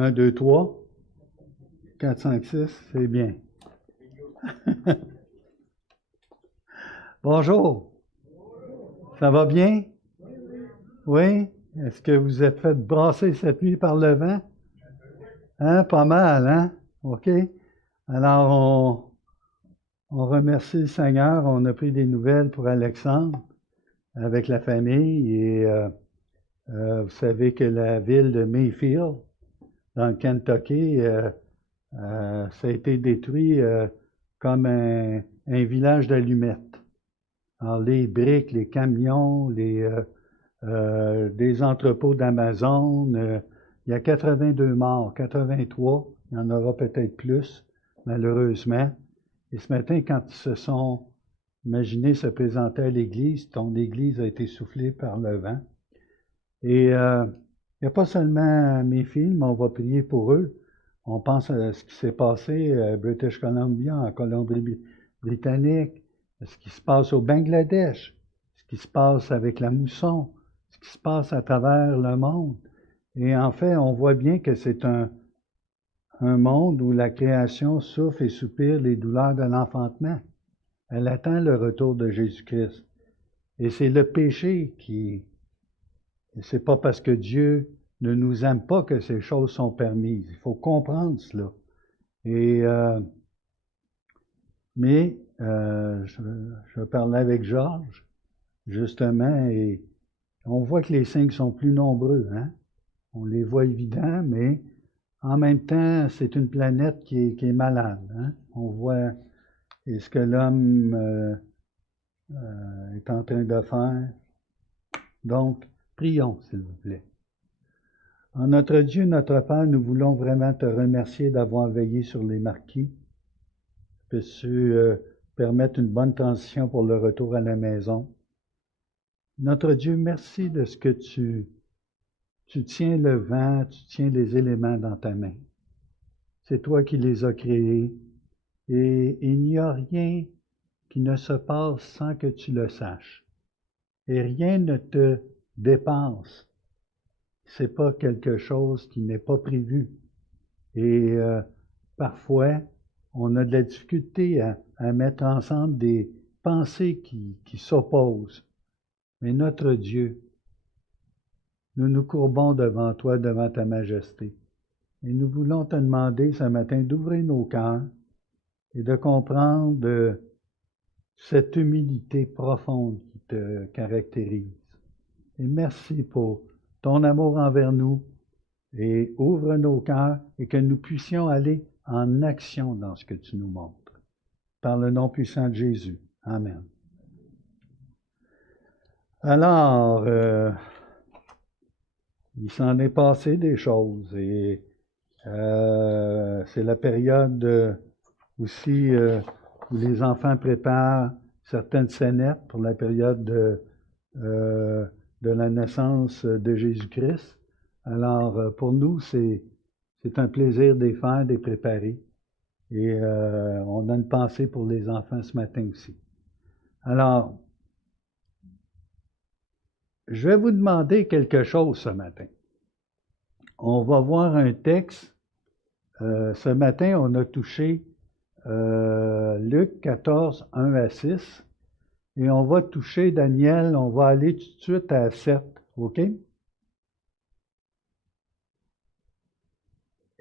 1, 2, 3, 4, 5, 6, c'est bien. Bonjour. Ça va bien? Oui? Est-ce que vous êtes fait brasser cette nuit par le vent? Hein? Pas mal, hein? OK. Alors, on remercie le Seigneur. On a pris des nouvelles pour Alexandre avec la famille et vous savez que la ville de Mayfield, dans le Kentucky, ça a été détruit comme un village d'allumettes. Alors, les briques, les camions, des entrepôts d'Amazon, il y a 82 morts, 83, il y en aura peut-être plus, malheureusement. Et ce matin, quand ils se sont, imaginez, se présenter à l'église, ton église a été soufflée par le vent. Et il n'y a pas seulement mes filles, mais on va prier pour eux. On pense à ce qui s'est passé à British Columbia, en Colombie-Britannique, ce qui se passe au Bangladesh, ce qui se passe avec la mousson, ce qui se passe à travers le monde. Et en fait, on voit bien que c'est un monde où la création souffre et soupire les douleurs de l'enfantement. Elle attend le retour de Jésus-Christ. Et c'est le péché qui... C'est pas parce que Dieu ne nous aime pas que ces choses sont permises. Il faut comprendre cela. Et je parlais avec Georges, justement, et on voit que les signes sont plus nombreux, hein? On les voit évidents, mais en même temps, c'est une planète qui est malade, hein? On voit ce que l'homme est en train de faire. Donc, prions, s'il vous plaît. En notre Dieu, notre Père, nous voulons vraiment te remercier d'avoir veillé sur les marquis. Peux-tu permettre une bonne transition pour le retour à la maison? Notre Dieu, merci de ce que tu tiens le vent, tu tiens les éléments dans ta main. C'est toi qui les as créés et il n'y a rien qui ne se passe sans que tu le saches. Et rien ne te dépasse. C'est pas quelque chose qui n'est pas prévu. Et parfois, on a de la difficulté à mettre ensemble des pensées qui s'opposent. Mais notre Dieu, nous nous courbons devant toi, devant ta majesté. Et nous voulons te demander ce matin d'ouvrir nos cœurs et de comprendre cette humilité profonde qui te caractérise. Et merci pour ton amour envers nous. Et ouvre nos cœurs et que nous puissions aller en action dans ce que tu nous montres. Par le nom puissant de Jésus. Amen. Alors, il s'en est passé des choses et c'est la période aussi où les enfants préparent certaines scénettes pour la période de la naissance de Jésus-Christ. Alors, pour nous, c'est un plaisir de les faire, de les préparer. Et on a une pensée pour les enfants ce matin aussi. Alors, je vais vous demander quelque chose ce matin. On va voir un texte. Ce matin, on a touché Luc 14, 1 à 6. Et on va toucher Daniel, on va aller tout de suite à 7. OK?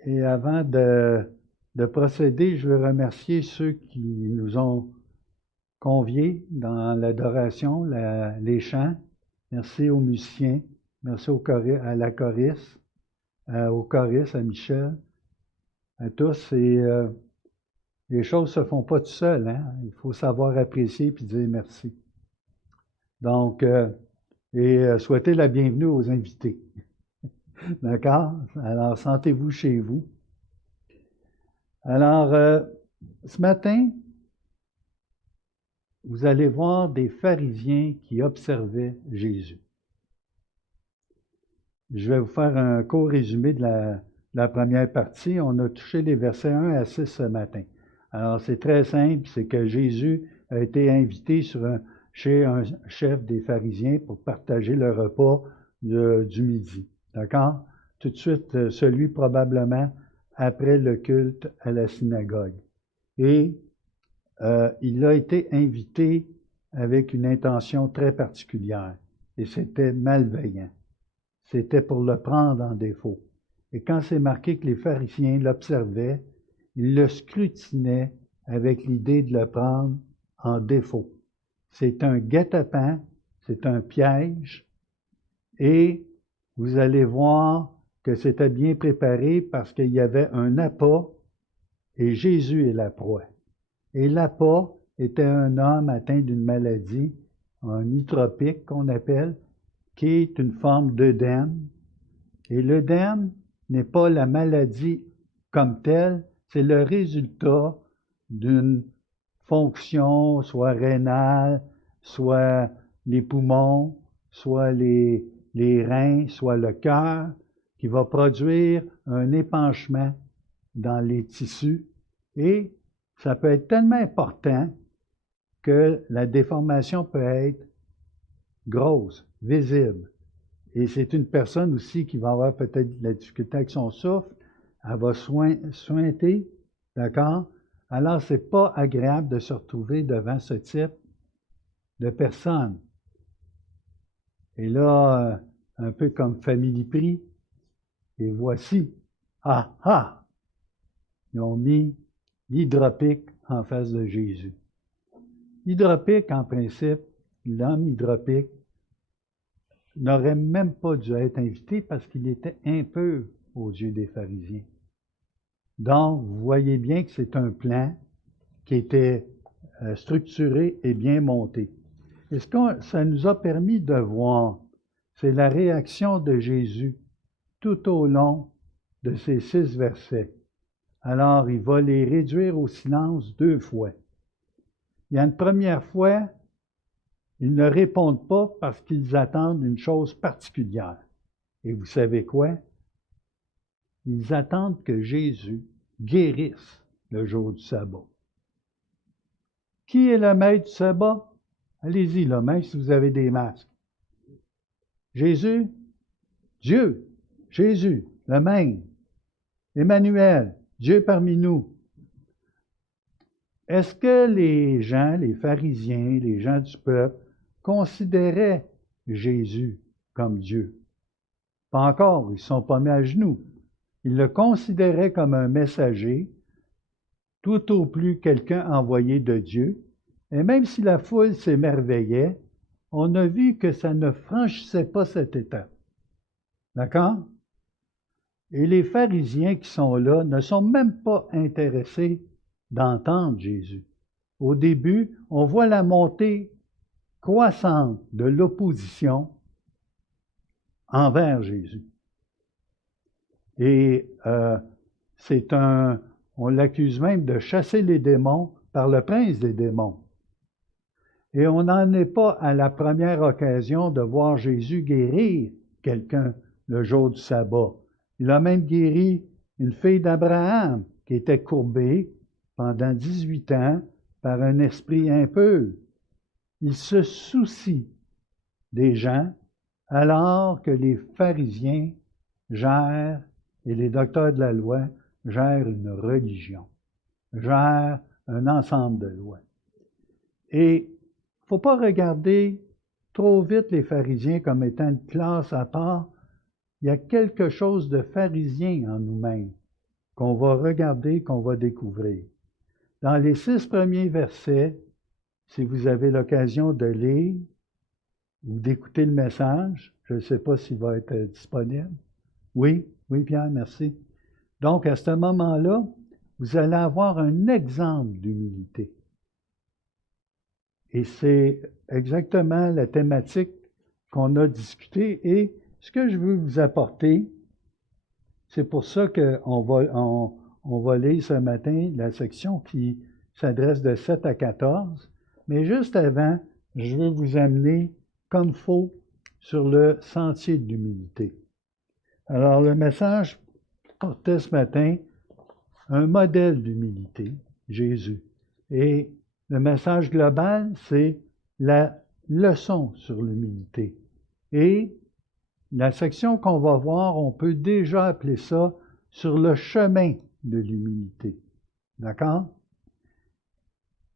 Et avant de procéder, je veux remercier ceux qui nous ont conviés dans l'adoration, les chants. Merci aux musiciens, merci à la choriste, au choriste, à Michel, à tous. Et les choses ne se font pas tout seul, hein? Il faut savoir apprécier et dire merci. Donc, souhaiter la bienvenue aux invités. D'accord? Alors, sentez-vous chez vous. Alors, ce matin, vous allez voir des pharisiens qui observaient Jésus. Je vais vous faire un court résumé de la première partie. On a touché les versets 1 à 6 ce matin. Alors, c'est très simple, c'est que Jésus a été invité chez un chef des pharisiens pour partager le repas du midi. D'accord? tout de suite celui probablement après le culte à la synagogue. Et il a été invité avec une intention très particulière. Et c'était malveillant. C'était pour le prendre en défaut. Et quand c'est marqué que les pharisiens l'observaient, ils le scrutinaient avec l'idée de le prendre en défaut. C'est un guet-apens, c'est un piège, et vous allez voir que c'était bien préparé parce qu'il y avait un appât et Jésus est la proie. Et l'appât était un homme atteint d'une maladie, un hydropique qu'on appelle, qui est une forme d'œdème. Et l'œdème n'est pas la maladie comme telle, c'est le résultat d'une fonction, soit rénale, soit les poumons, soit les reins, soit le cœur, qui va produire un épanchement dans les tissus. Et ça peut être tellement important que la déformation peut être grosse, visible. Et c'est une personne aussi qui va avoir peut-être de la difficulté avec son souffle. Elle va sointer, d'accord? Alors, c'est pas agréable de se retrouver devant ce type de personne. Et là, un peu comme Family Prix, et voici, ah, ah! Ils ont mis l'hydropique en face de Jésus. L'hydropique, en principe, l'homme hydropique, n'aurait même pas dû être invité parce qu'il était impur aux yeux des pharisiens. Donc, vous voyez bien que c'est un plan qui était structuré et bien monté. Et ce que ça nous a permis de voir, c'est la réaction de Jésus tout au long de ces 6 versets. Alors, il va les réduire au silence 2 fois. Il y a une première fois, ils ne répondent pas parce qu'ils attendent une chose particulière. Et vous savez quoi? Ils attendent que Jésus guérisse le jour du sabbat. Qui est le maître du sabbat? Allez-y, là, même si vous avez des masques. Jésus? Dieu. Jésus, le même. Emmanuel, Dieu parmi nous. Est-ce que les gens, les pharisiens, les gens du peuple, considéraient Jésus comme Dieu? Pas encore, ils ne sont pas mis à genoux. Ils le considéraient comme un messager, tout au plus quelqu'un envoyé de Dieu. Et même si la foule s'émerveillait, on a vu que ça ne franchissait pas cette étape. D'accord? Et les pharisiens qui sont là ne sont même pas intéressés d'entendre Jésus. Au début, on voit la montée croissante de l'opposition envers Jésus. Et on l'accuse même de chasser les démons par le prince des démons. Et on n'en est pas à la première occasion de voir Jésus guérir quelqu'un le jour du sabbat. Il a même guéri une fille d'Abraham qui était courbée pendant 18 ans par un esprit impur. Il se soucie des gens alors que les pharisiens gèrent, et les docteurs de la loi gèrent une religion, gèrent un ensemble de lois. Et il ne faut pas regarder trop vite les pharisiens comme étant une classe à part. Il y a quelque chose de pharisien en nous-mêmes qu'on va regarder, qu'on va découvrir. Dans les 6 premiers versets, si vous avez l'occasion de lire ou d'écouter le message, je ne sais pas s'il va être disponible. Oui, Pierre, merci. Donc, à ce moment-là, vous allez avoir un exemple d'humilité. Et c'est exactement la thématique qu'on a discutée. Et ce que je veux vous apporter, c'est pour ça qu'on va lire ce matin la section qui s'adresse de 7 à 14. Mais juste avant, je veux vous amener comme faux sur le sentier de l'humilité. Alors, le message portait ce matin un modèle d'humilité, Jésus. Et le message global, c'est la leçon sur l'humilité. Et la section qu'on va voir, on peut déjà appeler ça sur le chemin de l'humilité. D'accord?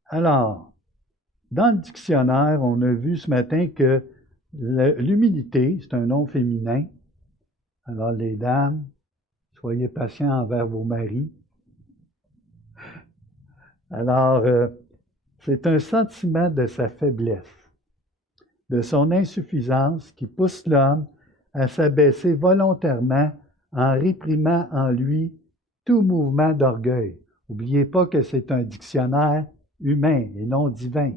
Alors, dans le dictionnaire, on a vu ce matin que l'humilité, c'est un nom féminin. Alors, les dames, soyez patients envers vos maris. Alors, c'est un sentiment de sa faiblesse, de son insuffisance qui pousse l'homme à s'abaisser volontairement en réprimant en lui tout mouvement d'orgueil. N'oubliez pas que c'est un dictionnaire humain et non divin.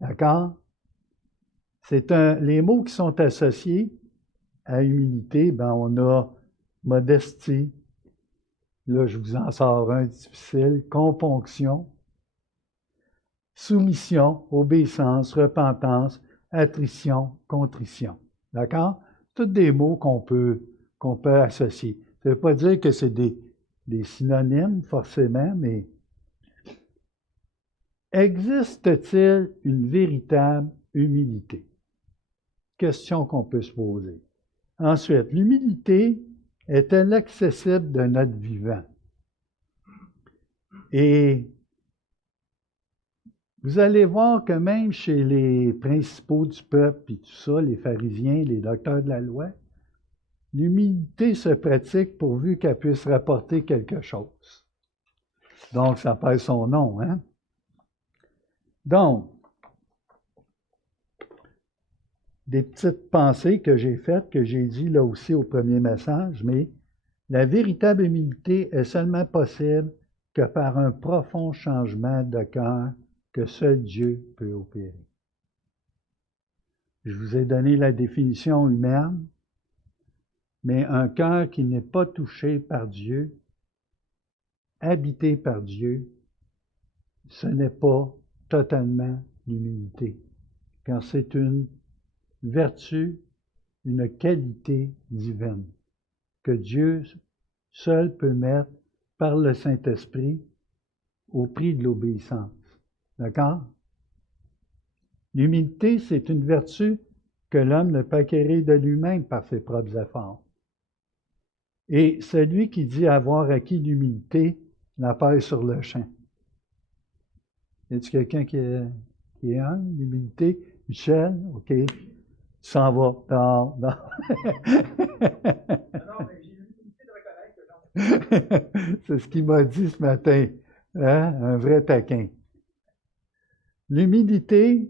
D'accord? Les mots qui sont associés à humilité, ben on a modestie, là je vous en sors un difficile, componction, soumission, obéissance, repentance, attrition, contrition. D'accord? Tous des mots qu'on peut associer. Ça ne veut pas dire que c'est des synonymes forcément, mais existe-t-il une véritable humilité? Question qu'on peut se poser. Ensuite, l'humilité est-elle accessible de notre vivant? Et vous allez voir que même chez les principaux du peuple et tout ça, les pharisiens, les docteurs de la loi, l'humilité se pratique pourvu qu'elle puisse rapporter quelque chose. Donc, ça perd son nom, hein? Donc, des petites pensées que j'ai faites, que j'ai dit là aussi au premier message, mais la véritable humilité est seulement possible que par un profond changement de cœur que seul Dieu peut opérer. Je vous ai donné la définition humaine, mais un cœur qui n'est pas touché par Dieu, habité par Dieu, ce n'est pas totalement l'humilité, car c'est une vertu, une qualité divine que Dieu seul peut mettre par le Saint-Esprit au prix de l'obéissance. D'accord? L'humilité, c'est une vertu que l'homme ne peut acquérir de lui-même par ses propres efforts. Et celui qui dit avoir acquis l'humilité la perd sur le champ. Y a-t-il quelqu'un qui est humble, l'humilité? Michel, OK. Tu s'en vas. Non, non. Non, mais j'ai l'humilité de reconnaître que j'en ai. C'est ce qu'il m'a dit ce matin. Hein? Un vrai taquin. L'humilité,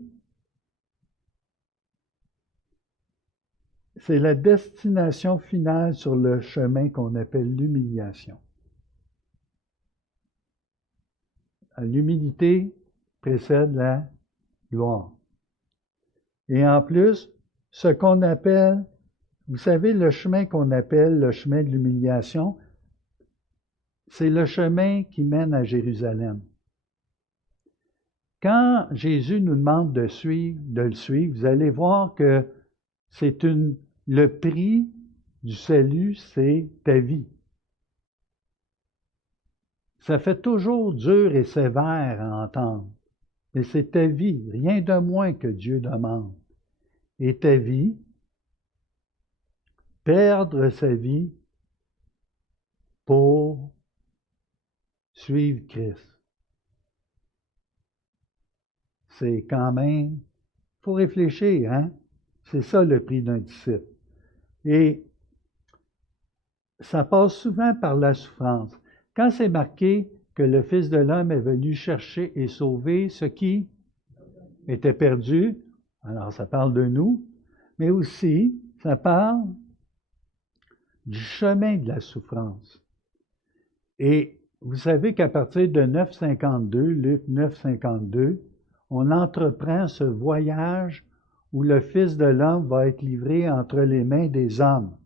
c'est la destination finale sur le chemin qu'on appelle l'humiliation. L'humilité précède la gloire. Et en plus, ce qu'on appelle, vous savez, le chemin qu'on appelle le chemin de l'humiliation, c'est le chemin qui mène à Jérusalem. Quand Jésus nous demande de le suivre, vous allez voir que le prix du salut, c'est ta vie. Ça fait toujours dur et sévère à entendre, mais c'est ta vie, rien de moins que Dieu demande. Et ta vie, perdre sa vie pour suivre Christ. C'est quand même, il faut réfléchir, hein? C'est ça le prix d'un disciple. Et ça passe souvent par la souffrance. Quand c'est marqué que le Fils de l'homme est venu chercher et sauver ce qui était perdu, alors ça parle de nous, mais aussi ça parle du chemin de la souffrance. Et vous savez qu'à partir de 9,52, Luc 9,52, on entreprend ce voyage où le Fils de l'homme va être livré entre les mains des hommes.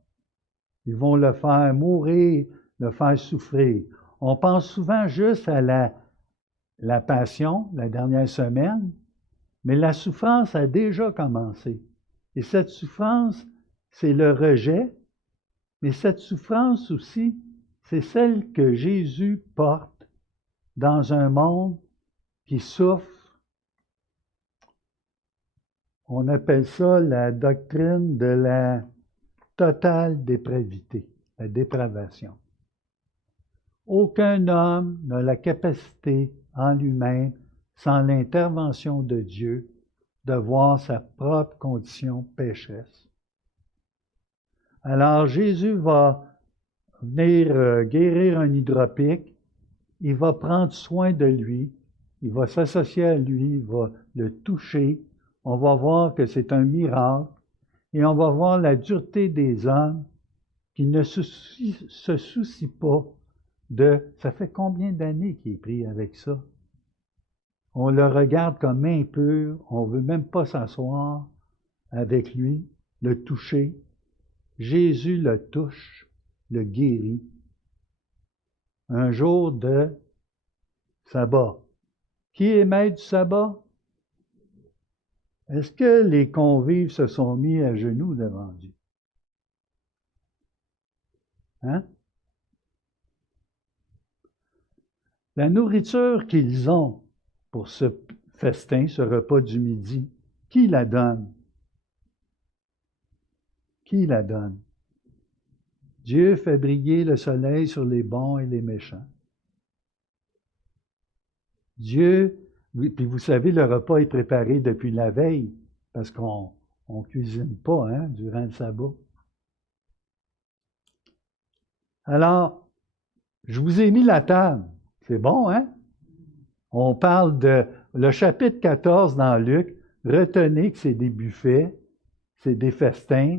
Ils vont le faire mourir, le faire souffrir. On pense souvent juste à la passion, la dernière semaine, mais la souffrance a déjà commencé. Et cette souffrance, c'est le rejet, mais cette souffrance aussi, c'est celle que Jésus porte dans un monde qui souffre. On appelle ça la doctrine de la totale dépravité, la dépravation. Aucun homme n'a la capacité en lui-même, sans l'intervention de Dieu, de voir sa propre condition pécheresse. Alors Jésus va venir guérir un hydropique, il va prendre soin de lui, il va s'associer à lui, il va le toucher, on va voir que c'est un miracle, et on va voir la dureté des hommes qui ne se soucient pas de « ça fait combien d'années qu'il est pris avec ça? » On le regarde comme impur, on ne veut même pas s'asseoir avec lui, le toucher. Jésus le touche, le guérit. Un jour de sabbat. Qui est maître du sabbat? Est-ce que les convives se sont mis à genoux devant Dieu? Hein? La nourriture qu'ils ont pour ce festin, ce repas du midi, qui la donne? Qui la donne? Dieu fait briller le soleil sur les bons et les méchants. Dieu, puis vous savez, le repas est préparé depuis la veille, parce qu'on ne cuisine pas durant le sabbat. Alors, je vous ai mis la table. C'est bon, hein? On parle de le chapitre 14 dans Luc. Retenez que c'est des buffets, c'est des festins,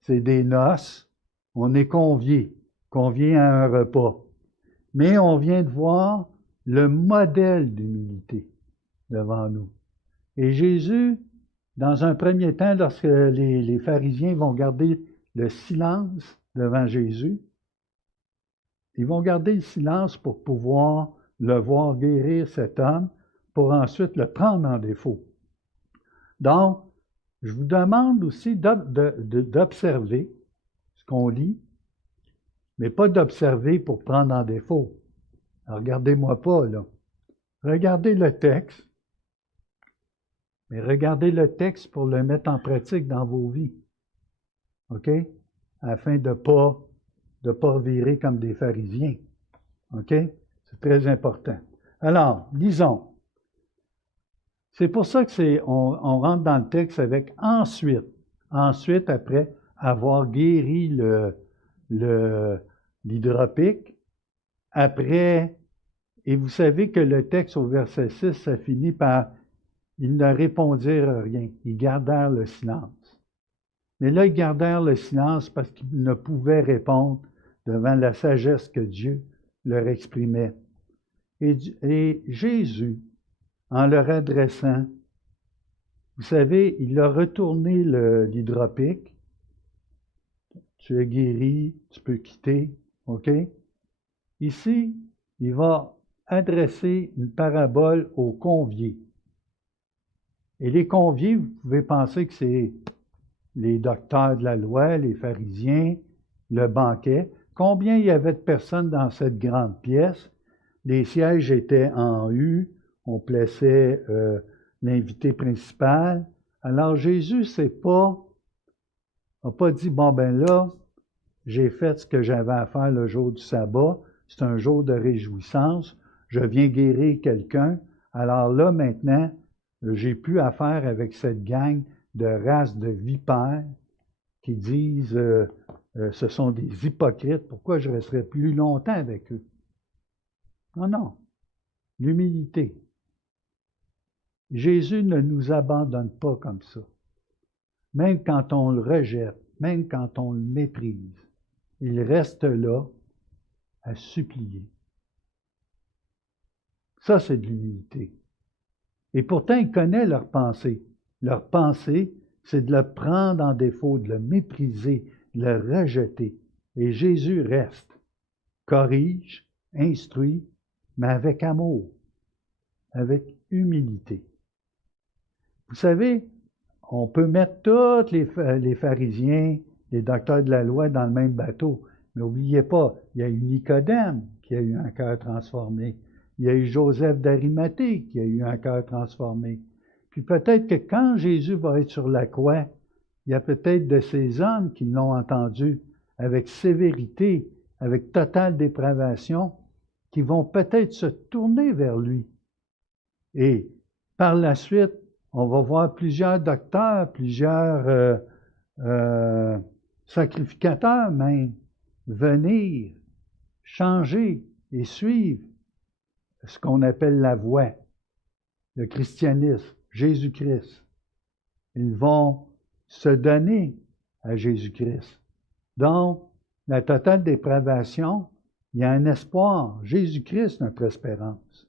c'est des noces. On est conviés à un repas. Mais on vient de voir le modèle d'humilité devant nous. Et Jésus, dans un premier temps, lorsque les pharisiens vont garder le silence devant Jésus, ils vont garder le silence pour pouvoir le voir guérir cet homme, pour ensuite le prendre en défaut. Donc, je vous demande aussi d'observer ce qu'on lit, mais pas d'observer pour prendre en défaut. Alors, regardez-moi pas, là. Regardez le texte, mais regardez le texte pour le mettre en pratique dans vos vies. OK? Afin de ne pas revirer comme des pharisiens. OK? C'est très important. Alors, lisons. C'est pour ça que on rentre dans le texte avec ensuite. Ensuite, après avoir guéri l'hydropique, après, et vous savez que le texte au verset 6, ça finit par « Ils ne répondirent rien, ils gardèrent le silence. » Mais là, ils gardèrent le silence parce qu'ils ne pouvaient répondre devant la sagesse que Dieu leur exprimait. Et Jésus, en leur adressant, vous savez, il a retourné l'hydropique. Tu es guéri, tu peux quitter, OK? Ici, il va adresser une parabole aux conviés. Et les conviés, vous pouvez penser que c'est les docteurs de la loi, les pharisiens, le banquet. Combien il y avait de personnes dans cette grande pièce? Les sièges étaient en U, on plaçait l'invité principal. Alors Jésus n'a pas dit, bon ben là, j'ai fait ce que j'avais à faire le jour du sabbat, c'est un jour de réjouissance, je viens guérir quelqu'un, alors là maintenant, j'ai plus affaire avec cette gang de race de vipères qui disent ce sont des hypocrites, pourquoi je resterai plus longtemps avec eux? Non, non. L'humilité. Jésus ne nous abandonne pas comme ça. Même quand on le rejette, même quand on le méprise, il reste là à supplier. Ça, c'est de l'humilité. Et pourtant, il connaît leurs pensées. Leur pensée, c'est de le prendre en défaut, de le mépriser, de le rejeter. Et Jésus reste, corrige, instruit, mais avec amour, avec humilité. Vous savez, on peut mettre tous les pharisiens, les docteurs de la loi dans le même bateau, mais n'oubliez pas, il y a eu Nicodème qui a eu un cœur transformé. Il y a eu Joseph d'Arimathée qui a eu un cœur transformé. Puis peut-être que quand Jésus va être sur la croix, il y a peut-être de ces hommes qui l'ont entendu avec sévérité, avec totale dépravation, qui vont peut-être se tourner vers lui. Et par la suite, on va voir plusieurs docteurs, plusieurs sacrificateurs même, venir, changer et suivre ce qu'on appelle la voie, le christianisme, Jésus-Christ. Ils vont se donner à Jésus-Christ. Donc, la totale dépravation, il y a un espoir. Jésus-Christ, notre espérance.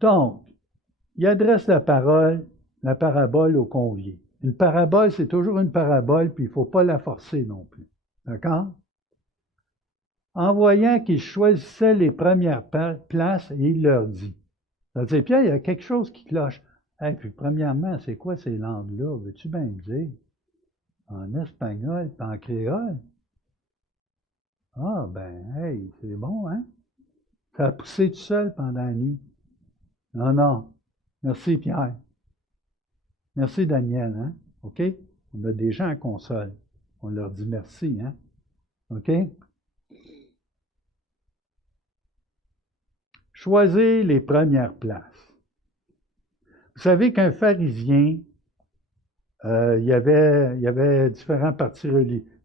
Donc, il adresse la parabole aux conviés. Une parabole, c'est toujours une parabole, puis il ne faut pas la forcer non plus. D'accord? En voyant qu'ils choisissaient les premières places, il leur dit. C'est-à-dire, Pierre, il y a quelque chose qui cloche. Hey, puis premièrement, c'est quoi ces langues-là? Veux-tu bien me dire? En espagnol, puis en créole? Ah, ben, hey, c'est bon, hein? Ça a poussé tout seul pendant la nuit. Non, non. Merci, Pierre. Merci, Daniel, hein? OK? On a des gens à console. On leur dit merci, hein? OK? Choisir les premières places. Vous savez qu'un pharisien, il y avait différents partis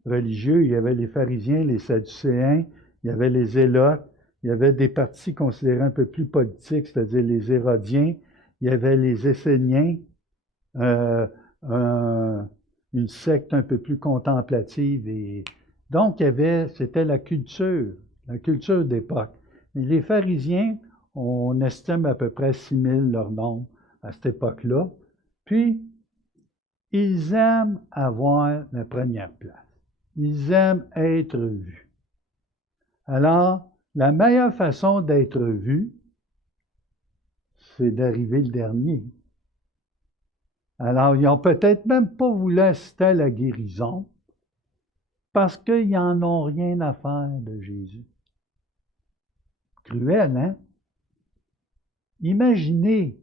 religieux. Il y avait les pharisiens, les sadducéens, il y avait les zélotes, il y avait des partis considérés un peu plus politiques, c'est-à-dire les hérodiens, il y avait les esséniens, une secte un peu plus contemplative. Et donc, c'était la culture d'époque. Mais les pharisiens, on estime à peu près 6000 leur nombre à cette époque-là. Puis, ils aiment avoir la première place. Ils aiment être vus. Alors, la meilleure façon d'être vu, c'est d'arriver le dernier. Alors, ils n'ont peut-être même pas voulu assister à la guérison parce qu'ils n'en ont rien à faire de Jésus. Cruel, hein? Imaginez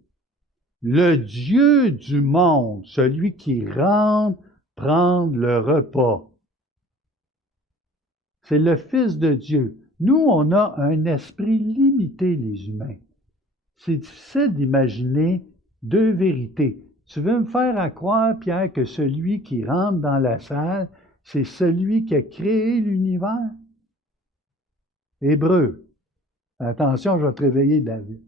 le Dieu du monde, celui qui rentre prendre le repas. C'est le Fils de Dieu. Nous, on a un esprit limité, les humains. C'est difficile d'imaginer deux vérités. Tu veux me faire croire, Pierre, que celui qui rentre dans la salle, c'est celui qui a créé l'univers? Hébreu. Attention, je vais te réveiller, David.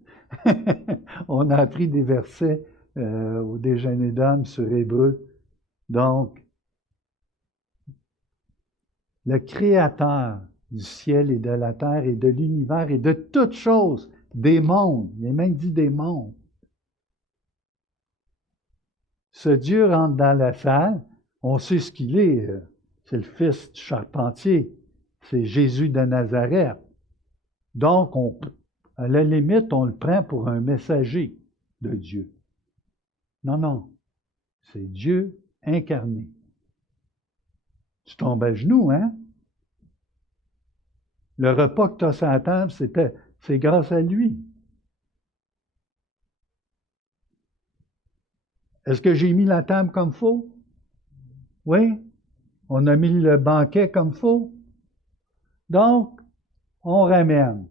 On a appris des versets au déjeuner d'âme sur Hébreu. Donc, le Créateur du ciel et de la terre et de l'univers et de toutes choses, des mondes, il a même dit des mondes. Ce Dieu rentre dans la salle, on sait ce qu'il est, c'est le fils du charpentier, c'est Jésus de Nazareth. Donc, à la limite, on le prend pour un messager de Dieu. Non, non, c'est Dieu incarné. Tu tombes à genoux, hein? Le repas que tu as sur la table, c'est grâce à lui. Est-ce que j'ai mis la table comme faut? Oui. On a mis le banquet comme faut? Donc, on ramène.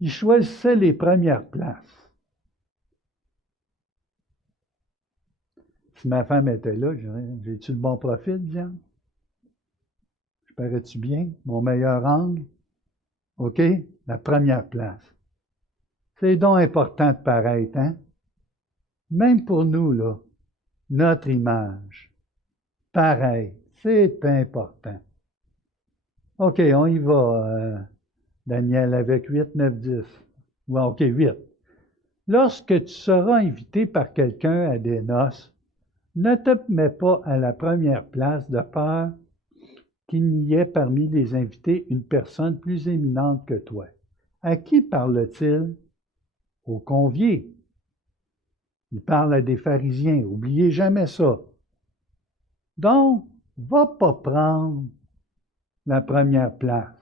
Ils choisissaient les premières places. Si ma femme était là, j'ai-tu le bon profil, Diane? Je parais-tu bien? Mon meilleur angle? OK? La première place. C'est donc important de paraître, hein? Même pour nous, là, notre image. Pareil, c'est important. OK, on y va, Daniel, avec 8, 9, 10. Ouais, OK, 8. Lorsque tu seras invité par quelqu'un à des noces, ne te mets pas à la première place de peur qu'il n'y ait parmi les invités une personne plus éminente que toi. À qui parle-t-il? Aux conviés. Il parle à des pharisiens. Oubliez jamais ça. Donc, va pas prendre la première place.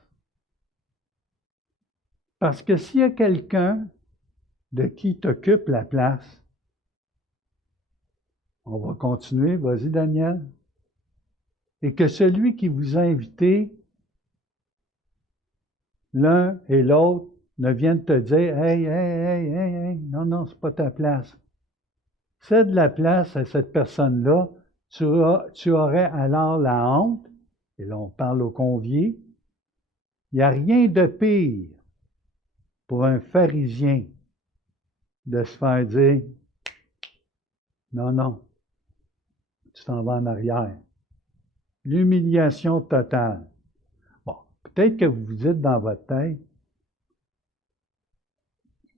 Parce que s'il y a quelqu'un de qui t'occupe la place. On va continuer, vas-y Daniel. Et que celui qui vous a invité, l'un et l'autre, ne viennent te dire hey, hey, hey, hey, hey, non, non, c'est pas ta place. Cède la place à cette personne-là, tu aurais alors la honte, et là on parle aux conviés, il n'y a rien de pire pour un pharisien de se faire dire non, non, tu t'en vas en arrière. L'humiliation totale. Bon, peut-être que vous vous dites dans votre tête,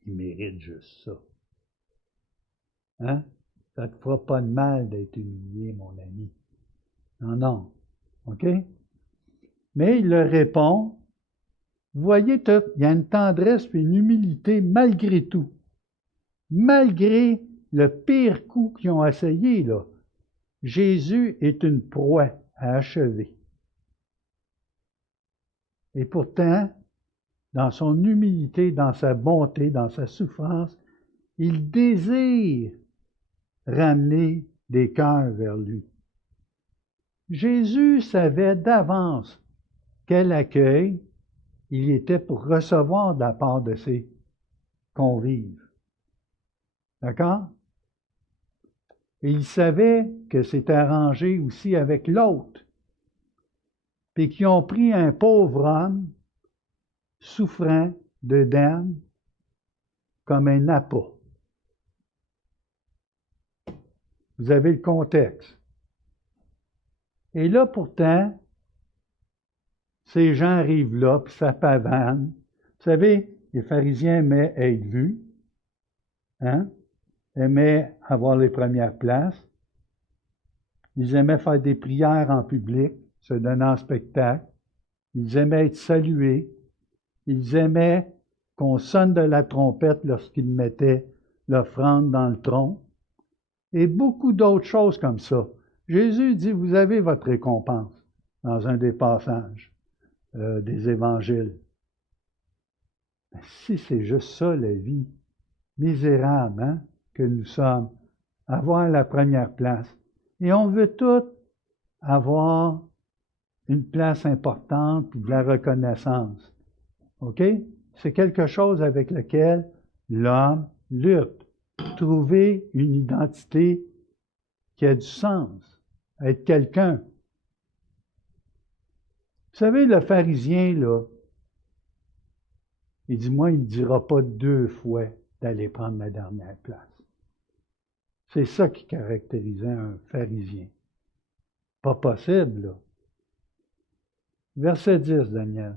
il mérite juste ça. Hein? Ça ne te fera pas de mal d'être humilié, mon ami. Non, non. OK? Mais il leur répond, vous voyez, il y a une tendresse et une humilité malgré tout. Malgré le pire coup qu'ils ont essayé, là. Jésus est une proie à achever. Et pourtant, dans son humilité, dans sa bonté, dans sa souffrance, il désire ramener des cœurs vers lui. Jésus savait d'avance quel accueil il était pour recevoir de la part de ses convives. D'accord? Et il savait que c'était arrangé aussi avec l'autre, puis qu'ils ont pris un pauvre homme souffrant d'œdème comme un appât. Vous avez le contexte. Et là, pourtant, ces gens arrivent là, puis ça pavane. Vous savez, les pharisiens aimaient être vus, hein? Aimaient avoir les premières places. Ils aimaient faire des prières en public, se donner en spectacle. Ils aimaient être salués. Ils aimaient qu'on sonne de la trompette lorsqu'ils mettaient l'offrande dans le tronc. Et beaucoup d'autres choses comme ça. Jésus dit, vous avez votre récompense dans un des passages des évangiles. Mais si c'est juste ça, la vie, misérable, hein, que nous sommes, avoir la première place. Et on veut tous avoir une place importante et de la reconnaissance. OK? C'est quelque chose avec lequel l'homme lutte. Trouver une identité qui a du sens. Être quelqu'un. Vous savez, le pharisien, là, il dit, moi, il ne dira pas 2 fois d'aller prendre ma dernière place. C'est ça qui caractérisait un pharisien. Pas possible, là. Verset 10, Daniel.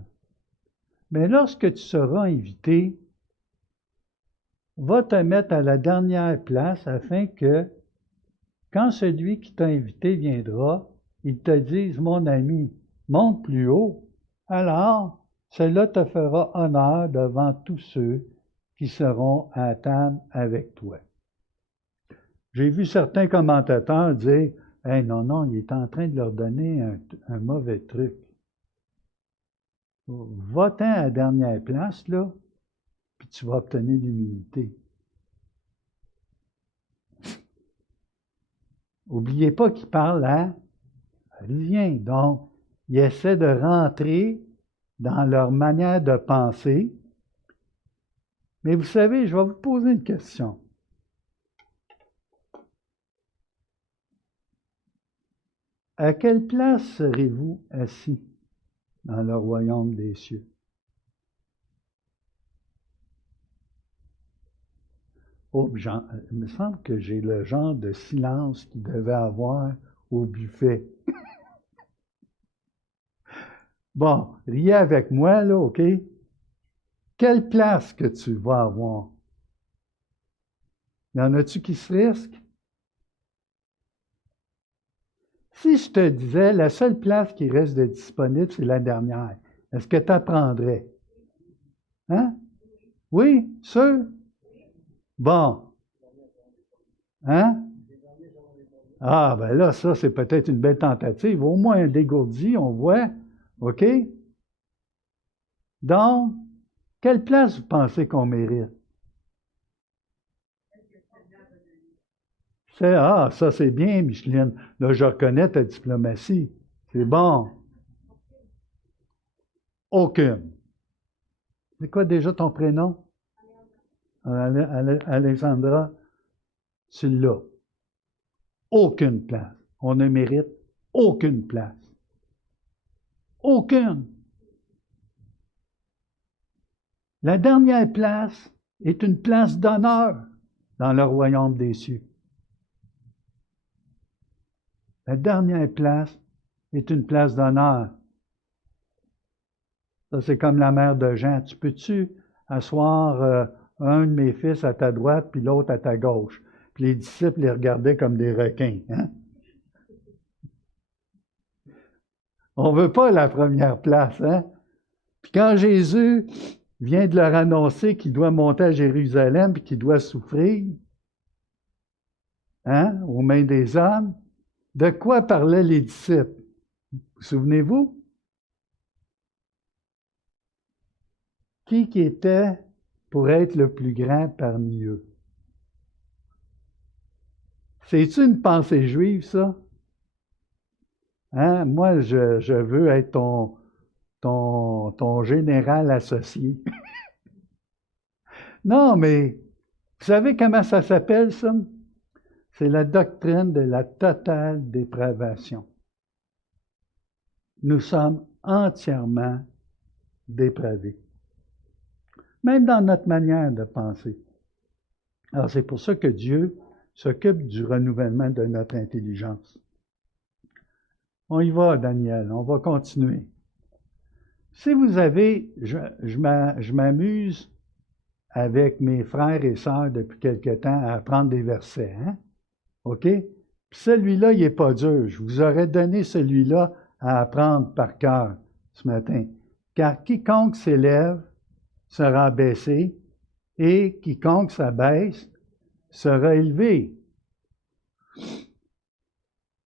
Mais lorsque tu seras invité, va te mettre à la dernière place afin que, quand celui qui t'a invité viendra, il te dise, mon ami, monte plus haut, alors cela te fera honneur devant tous ceux qui seront à table avec toi. J'ai vu certains commentateurs dire, hey, non, non, il est en train de leur donner un mauvais truc. Va-t'en à la dernière place, là, puis tu vas obtenir l'humilité. N'oubliez pas qu'il parle à pharisiens. Donc, il essaie de rentrer dans leur manière de penser. Mais vous savez, je vais vous poser une question. À quelle place serez-vous assis dans le royaume des cieux? Oh, il me semble que j'ai le genre de silence qu'il devait avoir au buffet. Bon, riez avec moi, là, OK? Quelle place que tu vas avoir? Y en a-tu qui se risquent? Si je te disais, la seule place qui reste de disponible, c'est la dernière, est-ce que tu apprendrais? Hein? Oui? Sûr? Bon. Hein? Ah, ben là, ça, c'est peut-être une belle tentative. Au moins un dégourdi, on voit. OK? Donc, quelle place vous pensez qu'on mérite? Ça c'est bien, Micheline. Là, je reconnais ta diplomatie. C'est bon. Aucune. C'est quoi déjà ton prénom? Alexandra, tu l'as. Aucune place. On ne mérite aucune place. Aucune. La dernière place est une place d'honneur dans le royaume des cieux. La dernière place est une place d'honneur. Ça, c'est comme la mère de Jean. Tu peux-tu asseoir un de mes fils à ta droite puis l'autre à ta gauche? Puis les disciples les regardaient comme des requins. Hein? On ne veut pas la première place. Hein? Puis quand Jésus vient de leur annoncer qu'il doit monter à Jérusalem et qu'il doit souffrir, hein, aux mains des hommes, de quoi parlaient les disciples? Vous souvenez-vous? Qui était pour être le plus grand parmi eux? C'est-tu une pensée juive, ça? Hein? Moi, je veux être ton général associé. Non, mais vous savez comment ça s'appelle, ça? C'est la doctrine de la totale dépravation. Nous sommes entièrement dépravés. Même dans notre manière de penser. Alors, c'est pour ça que Dieu s'occupe du renouvellement de notre intelligence. On y va, Daniel, on va continuer. Si vous avez, je m'amuse avec mes frères et sœurs depuis quelque temps à apprendre des versets, hein? OK? Puis celui-là, il n'est pas dur. Je vous aurais donné celui-là à apprendre par cœur ce matin. Car quiconque s'élève sera baissé, et quiconque s'abaisse sera élevé.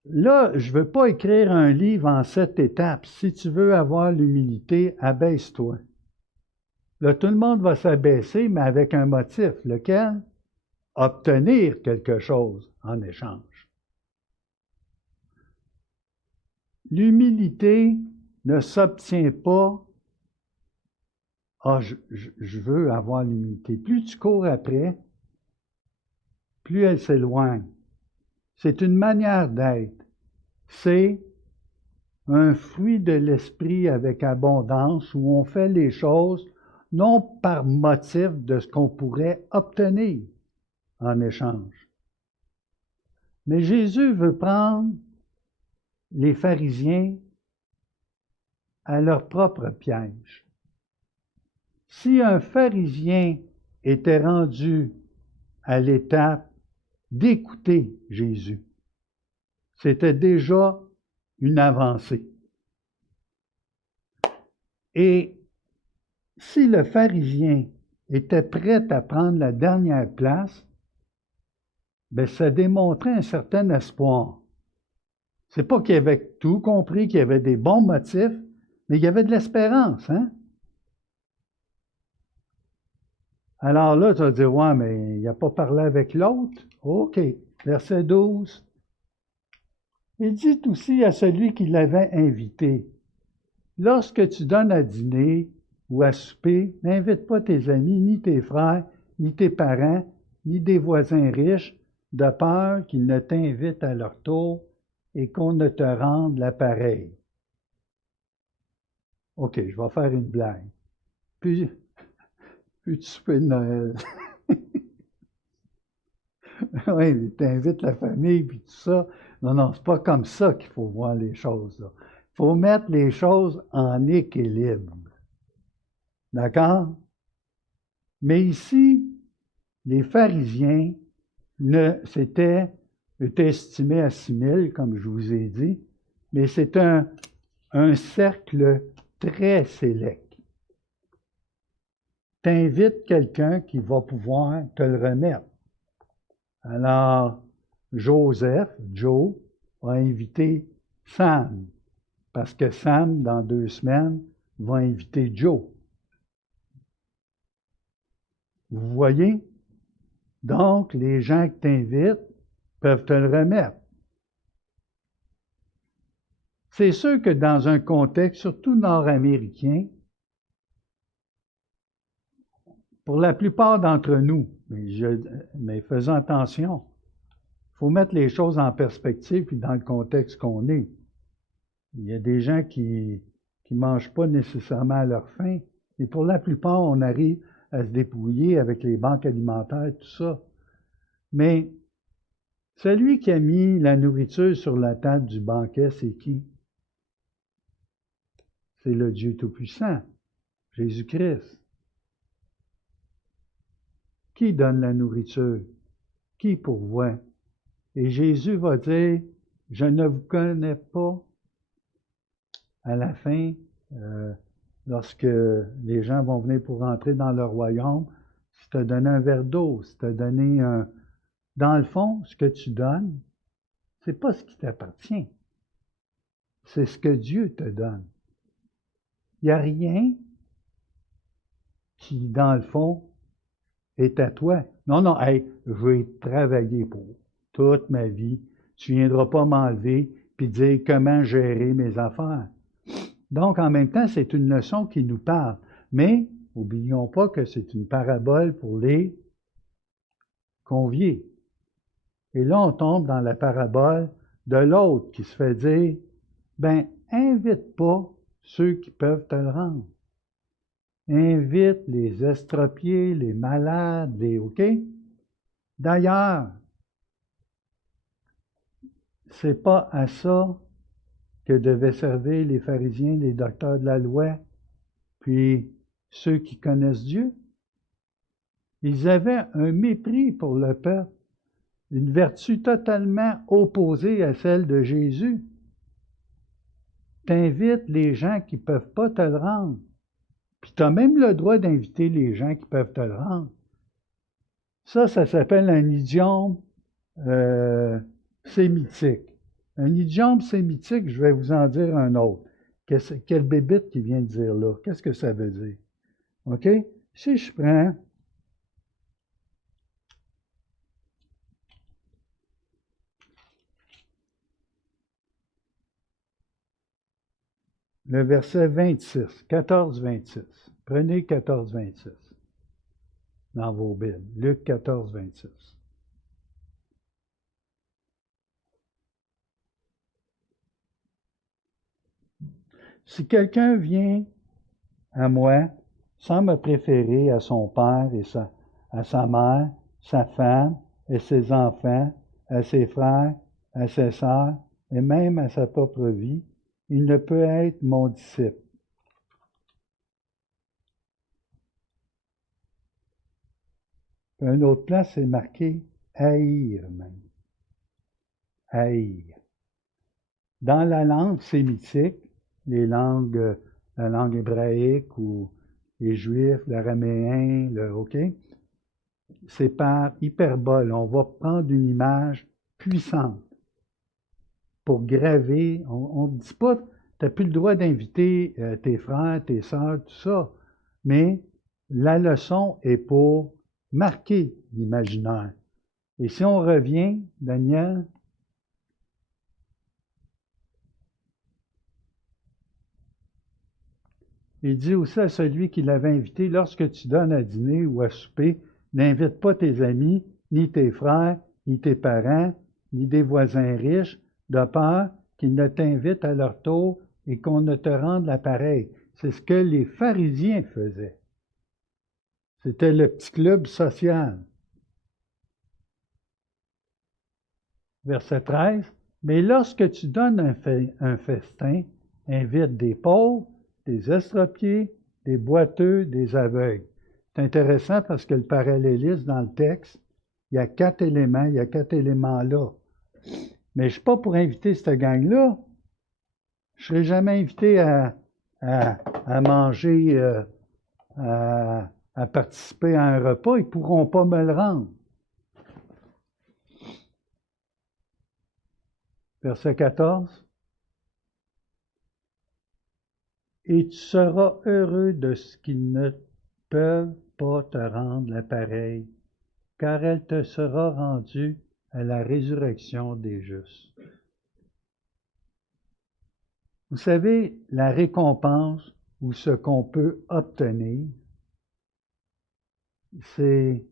Là, je ne veux pas écrire un livre en 7 étapes. Si tu veux avoir l'humilité, abaisse-toi. Là, tout le monde va s'abaisser, mais avec un motif. Lequel? Obtenir quelque chose en échange. L'humilité ne s'obtient pas « Ah, je veux avoir l'humilité ». Plus tu cours après, plus elle s'éloigne. C'est une manière d'être. C'est un fruit de l'esprit avec abondance où on fait les choses non par motif de ce qu'on pourrait obtenir en échange. Mais Jésus veut prendre les pharisiens à leur propre piège. Si un pharisien était rendu à l'étape d'écouter Jésus, c'était déjà une avancée. Et si le pharisien était prêt à prendre la dernière place, bien, ça démontrait un certain espoir. C'est pas qu'il avait tout compris, qu'il y avait des bons motifs, mais il y avait de l'espérance, hein? Alors là, tu vas dire, ouais, mais il n'a pas parlé avec l'autre. OK. Verset 12. Il dit aussi à celui qui l'avait invité, lorsque tu donnes à dîner ou à souper, n'invite pas tes amis, ni tes frères, ni tes parents, ni des voisins riches, de peur qu'ils ne t'invitent à leur tour et qu'on ne te rende l'appareil. OK, je vais faire une blague. Puis tu souper de Noël. Oui, tu invites la famille, puis tout ça. Non, c'est pas comme ça qu'il faut voir les choses. Il faut mettre les choses en équilibre. D'accord? Mais ici, les pharisiens étaient estimés à 6 000, comme je vous ai dit, mais c'est un cercle très sélect. T'invites quelqu'un qui va pouvoir te le remettre. Alors, Joe, a invité Sam, parce que Sam, dans 2 semaines, va inviter Joe. Vous voyez? Donc, les gens que tu invites peuvent te le remettre. C'est sûr que dans un contexte, surtout nord-américain, pour la plupart d'entre nous, mais faisons attention, il faut mettre les choses en perspective puis dans le contexte qu'on est. Il y a des gens qui ne mangent pas nécessairement à leur faim, et pour la plupart, on arrive à se débrouiller avec les banques alimentaires, tout ça. Mais celui qui a mis la nourriture sur la table du banquet, c'est qui? C'est le Dieu Tout-Puissant, Jésus-Christ. Qui donne la nourriture? Qui pourvoit? Et Jésus va dire, je ne vous connais pas à la fin, lorsque les gens vont venir pour rentrer dans leur royaume, si tu as donné un verre d'eau, si tu as donné un... Dans le fond, ce que tu donnes, c'est pas ce qui t'appartient. C'est ce que Dieu te donne. Il n'y a rien qui, dans le fond, est à toi. Non, non, hey, je vais travailler pour toute ma vie. Tu ne viendras pas m'enlever puis dire comment gérer mes affaires. Donc, en même temps, c'est une leçon qui nous parle. Mais, n'oublions pas que c'est une parabole pour les conviés. Et là, on tombe dans la parabole de l'autre qui se fait dire, ben, invite pas ceux qui peuvent te le rendre. Invite les estropiés, les malades, OK? D'ailleurs, c'est pas à ça que devaient servir les pharisiens, les docteurs de la loi, puis ceux qui connaissent Dieu. Ils avaient un mépris pour le peuple, une vertu totalement opposée à celle de Jésus. T'invites les gens qui ne peuvent pas te le rendre. Puis tu as même le droit d'inviter les gens qui peuvent te le rendre. Ça s'appelle un idiome sémitique. Un idiome sémitique, je vais vous en dire un autre. Quelle bébite qui vient de dire là? Qu'est-ce que ça veut dire? OK? Si je prends le verset 26, 14-26. Prenez 14-26 dans vos Bibles. Luc 14-26. Si quelqu'un vient à moi sans me préférer à son père et à sa mère, sa femme et ses enfants, à ses frères, à ses sœurs et même à sa propre vie, il ne peut être mon disciple. Une autre place, c'est marqué haïr même. Haïr. Dans la langue sémitique, la langue hébraïque ou les juifs, l'araméen, OK, c'est par hyperbole. On va prendre une image puissante pour graver. On ne dit pas, tu n'as plus le droit d'inviter tes frères, tes sœurs, tout ça. Mais la leçon est pour marquer l'imaginaire. Et si on revient, Daniel, il dit aussi à celui qui l'avait invité, lorsque tu donnes à dîner ou à souper, n'invite pas tes amis, ni tes frères, ni tes parents, ni des voisins riches, de peur qu'ils ne t'invitent à leur tour et qu'on ne te rende l'appareil. C'est ce que les pharisiens faisaient. C'était le petit club social. Verset 13. Mais lorsque tu donnes un festin, invite des pauvres, des estropiés, des boiteux, des aveugles. C'est intéressant parce que le parallélisme dans le texte, il y a 4 éléments, il y a 4 éléments là. Mais je ne suis pas pour inviter cette gang-là. Je ne serai jamais invité à manger, à participer à un repas. Ils ne pourront pas me le rendre. Verset 14. Et tu seras heureux de ce qu'ils ne peuvent pas te rendre l'appareil, car elle te sera rendue à la résurrection des justes. Vous savez, la récompense ou ce qu'on peut obtenir, c'est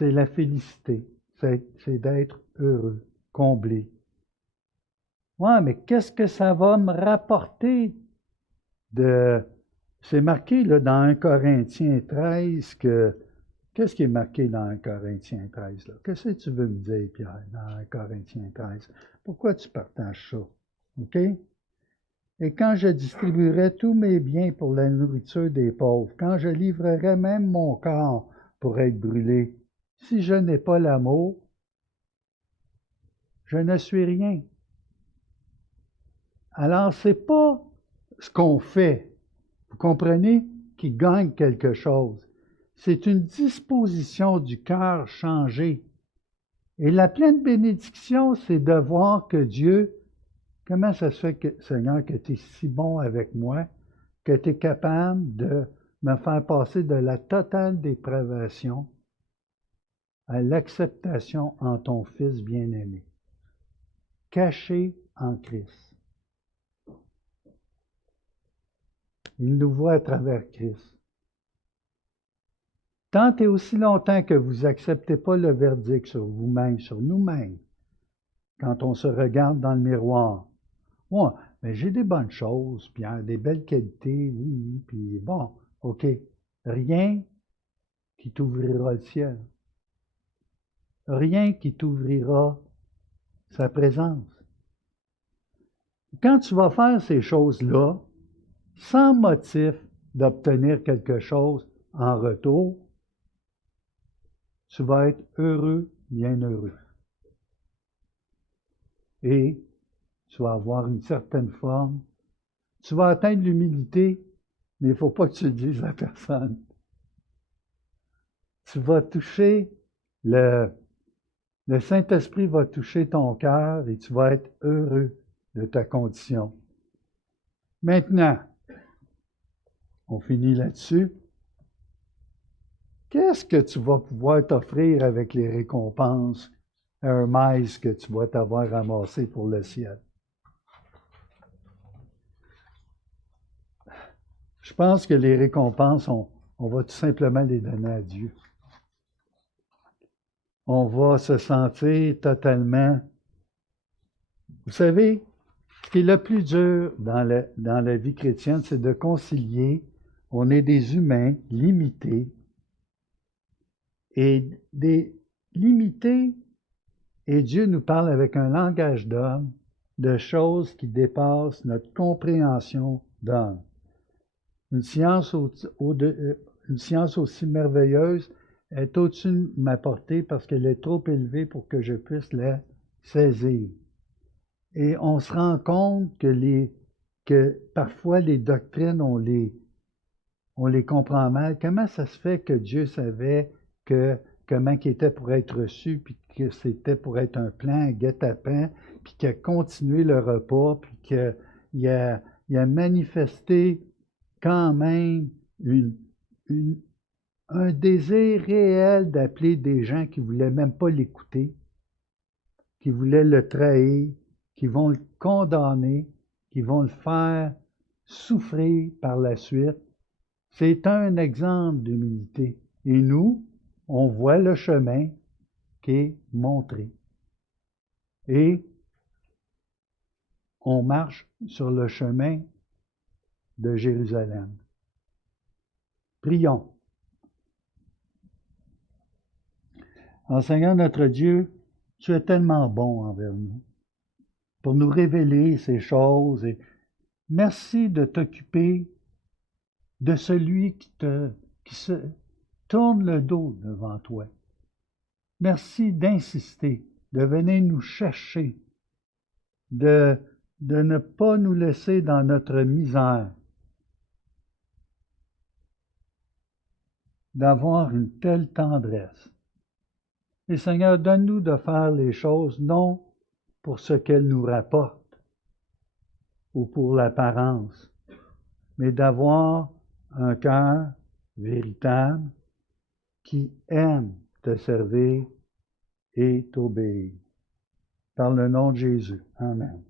la félicité, c'est d'être heureux, comblé. Ouais, mais qu'est-ce que ça va me rapporter de... C'est marqué là, dans 1 Corinthiens 13 que... Qu'est-ce qui est marqué dans 1 Corinthiens 13? Là? Qu'est-ce que tu veux me dire, Pierre, dans 1 Corinthiens 13? Pourquoi tu partages ça? OK? Et quand je distribuerai tous mes biens pour la nourriture des pauvres, quand je livrerai même mon corps pour être brûlé, si je n'ai pas l'amour, je ne suis rien. Alors, ce n'est pas ce qu'on fait, vous comprenez, qui gagne quelque chose. C'est une disposition du cœur changée. Et la pleine bénédiction, c'est de voir que Dieu, comment ça se fait, Seigneur, que tu es si bon avec moi, que tu es capable de me faire passer de la totale dépravation à l'acceptation en ton Fils bien-aimé, caché en Christ. Il nous voit à travers Christ. Tant et aussi longtemps que vous n'acceptez pas le verdict sur vous-même, sur nous-mêmes, quand on se regarde dans le miroir, ouais, mais j'ai des bonnes choses, puis des belles qualités, oui, puis bon, OK. Rien qui t'ouvrira le ciel. Rien qui t'ouvrira sa présence. Quand tu vas faire ces choses-là, sans motif d'obtenir quelque chose en retour, tu vas être heureux, bien heureux. Et tu vas avoir une certaine forme. Tu vas atteindre l'humilité, mais il ne faut pas que tu le dises à personne. Tu vas toucher, le Saint-Esprit va toucher ton cœur et tu vas être heureux de ta condition. Maintenant, on finit là-dessus. Qu'est-ce que tu vas pouvoir t'offrir avec les récompenses Hermès que tu vas t'avoir ramassé pour le ciel? Je pense que les récompenses, on va tout simplement les donner à Dieu. On va se sentir totalement... Vous savez, ce qui est le plus dur dans la vie chrétienne, c'est de concilier. On est des humains limités. Et des limités, et Dieu nous parle avec un langage d'homme, de choses qui dépassent notre compréhension d'homme. Une science aussi merveilleuse est au-dessus de ma portée parce qu'elle est trop élevée pour que je puisse la saisir. Et on se rend compte que parfois les doctrines, on les comprend mal. Comment ça se fait que Dieu savait comment il était pour être reçu, puis que c'était pour être un plan, un guet-apens, puis qu'il a continué le repas, puis qu'il a manifesté quand même un désir réel d'appeler des gens qui ne voulaient même pas l'écouter, qui voulaient le trahir, qui vont le condamner, qui vont le faire souffrir par la suite. C'est un exemple d'humilité. Et nous, on voit le chemin qui est montré. Et on marche sur le chemin de Jérusalem. Prions. En Seigneur notre Dieu, tu es tellement bon envers nous, pour nous révéler ces choses. Et merci de t'occuper de celui qui se tourne le dos devant toi. Merci d'insister, de venir nous chercher, de ne pas nous laisser dans notre misère, d'avoir une telle tendresse. Et Seigneur, donne-nous de faire les choses non pour ce qu'elles nous rapportent ou pour l'apparence, mais d'avoir un cœur véritable qui aime te servir est obéi. Par le nom de Jésus. Amen.